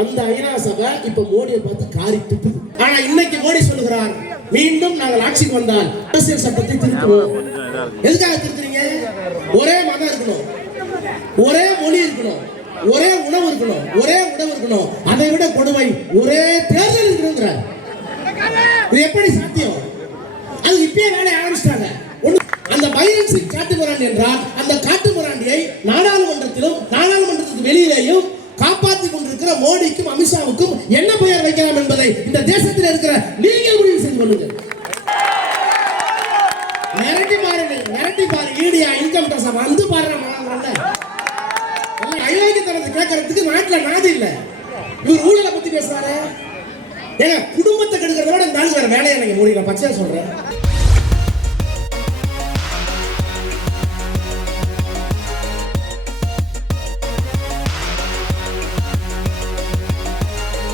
அந்த ஐநா சபை இப்ப மோடியை பார்த்து காரி துப்புது. ஆனா இன்னைக்கு மோடி சொல்லுகிறார், மீண்டும் நாங்கள் ஆட்சிக்கு வந்தால் அரசியல் சட்டத்தை திருத்துவோம். எதுக்காக திருத்துறீங்க? ஒரே மதம் இருக்கணும், ஒரே மொழி இருக்கணும், ஒரே உணவு இருக்கணும், ஒரே உணவு இருக்கணும், அதை விட கொடுமை ஒரே தேர்தல் இருக்கணுங்கிறார். இது எப்படி சாத்தியம்? அது இப்பயே வேலையை ஆரம்பிச்சிட்டாங்க. அந்த வைரன்சி காட்டுமிராண்டி என்றால் அந்த காட்டுமிராண்டியை நாடாளுமன்றத்திலும் நாடாளுமன்றத்துக்கு வெளியிலேயும் காப்பாற்றிக் கொண்டிருக்கிற மோடிக்கும் அமித்ஷாவுக்கும் என்ன பெயர் வைக்கலாம் என்பதை இந்த தேசத்தில் இருக்கிற நீங்கள் முடிவு செய்து கொள்ளுங்கள். மிரட்டி பாரு ஈடியா இன்கம் டாக்ஸ் வந்து பாடுறாங்க. அயோக்கியத்தனத்தை கேட்கறதுக்கு நாட்டில் நாதி இல்லை. இவர் ஊழலை பத்தி பேசுறாரு. ஏங்க குடும்பத்தை கெடுக்கிறத விட இந்த வேலையை எனக்கு மோடி நான் பச்சையா சொல்றேன்.